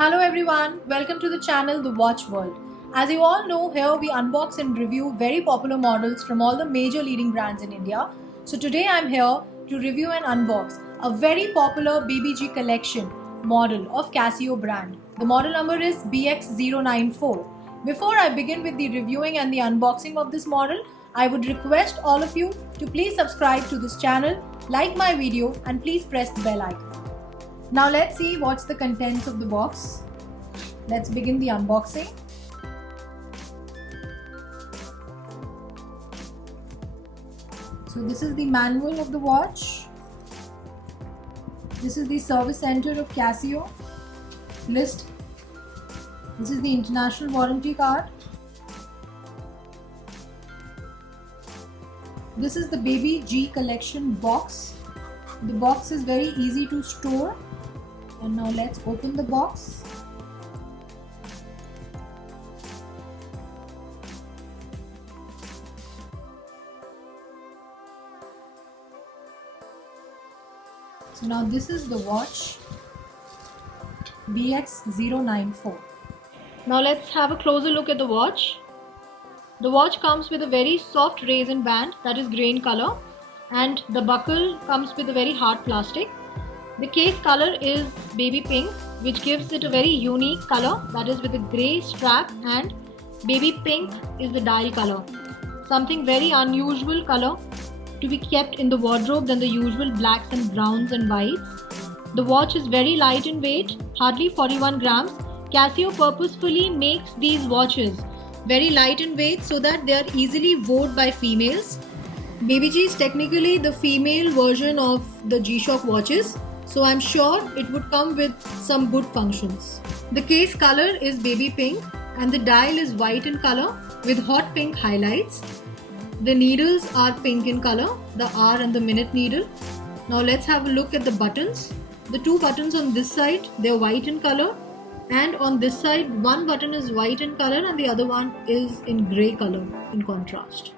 Hello everyone, welcome to the channel The Watch World. As you all know, here we unbox and review very popular models from all the major leading brands in India. So today I'm here to review and unbox a very popular BBG collection model of Casio brand. The model number is BX094. Before I begin with the reviewing and the unboxing of this model, I would request all of you to please subscribe to this channel, like my video and please press the bell icon. Now let's see what's the contents of the box. Let's begin the unboxing. So this is the manual of the watch. This is the service center of Casio list. This is the international warranty card. This is the Baby G collection box. The box is very easy to store. And now let's open the box. So now this is the watch BX094. Now let's have a closer look at the watch. The watch comes with a very soft resin band that is grey in color, and the buckle comes with a very hard plastic. The case color is baby pink, which gives it a very unique color, that is with a grey strap, and baby pink is the dial color. Something very unusual color to be kept in the wardrobe than the usual blacks and browns and whites. The watch is very light in weight, hardly 41 grams. Casio purposefully makes these watches very light in weight so that they are easily worn by females. Baby G is technically the female version of the G-Shock watches, so I'm sure it would come with some good functions. The case color is baby pink and the dial is white in color with hot pink highlights. The needles are pink in color, the hour and the minute needle. Now let's have a look at the buttons. The two buttons on this side, they're white in color, and on this side one button is white in color and the other one is in grey color in contrast.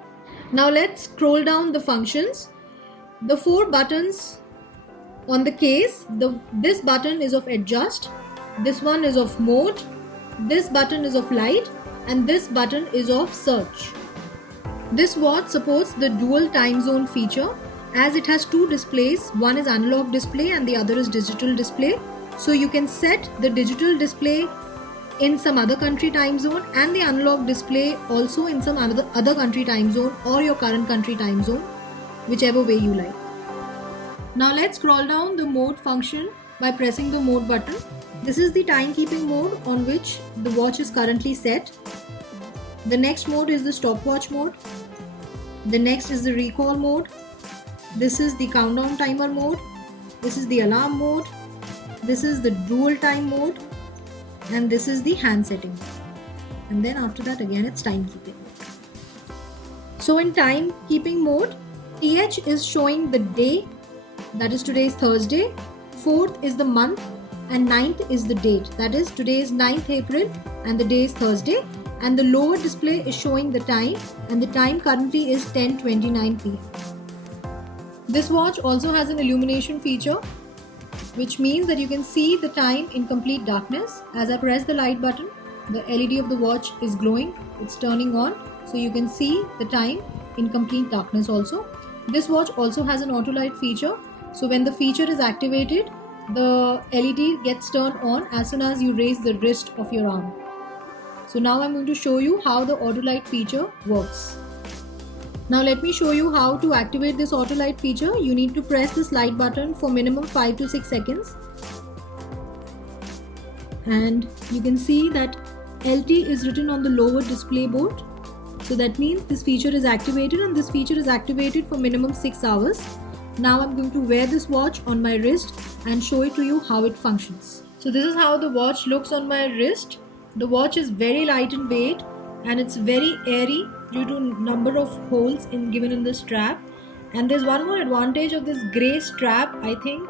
Now let's scroll down the functions. The four buttons on the case, this button is of adjust, this one is of mode, this button is of light, and this button is of search. This watch supports the dual time zone feature as it has two displays. One is analog display and the other is digital display. So you can set the digital display in some other country time zone and the analog display also in some other country time zone or your current country time zone, whichever way you like. Now let's scroll down the mode function by pressing the mode button. This is the timekeeping mode on which the watch is currently set. The next mode is the stopwatch mode. The next is the recall mode. This is the countdown timer mode. This is the alarm mode. This is the dual time mode. And this is the hand setting. And then after that again it's timekeeping. So in timekeeping mode, TH is showing the day. That is today is Thursday, 4th is the month and 9th is the date. That is today is 9th April and the day is Thursday, and the lower display is showing the time and the time currently is 10:29 p.m. This watch also has an illumination feature, which means that you can see the time in complete darkness. As I press the light button, the LED of the watch is glowing, it's turning on, so you can see the time in complete darkness also. This watch also has an auto light feature. So when the feature is activated, the LED gets turned on as soon as you raise the wrist of your arm. So now I'm going to show you how the auto light feature works. Now let me show you how to activate this auto light feature. You need to press this light button for minimum 5 to 6 seconds. And you can see that LT is written on the lower display board. So that means this feature is activated, and this feature is activated for minimum 6 hours. Now I'm going to wear this watch on my wrist and show it to you how it functions. So this is how the watch looks on my wrist. The watch is very light in weight and it's very airy due to number of holes given in the strap. And there's one more advantage of this grey strap. I think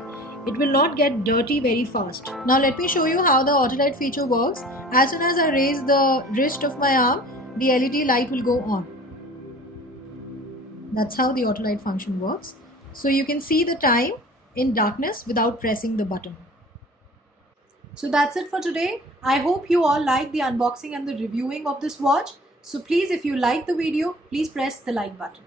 it will not get dirty very fast. Now let me show you how the auto light feature works. As soon as I raise the wrist of my arm, the LED light will go on. That's how the auto light function works. So you can see the time in darkness without pressing the button. So that's it for today. I hope you all like the unboxing and the reviewing of this watch. So please, if you like the video, please press the like button.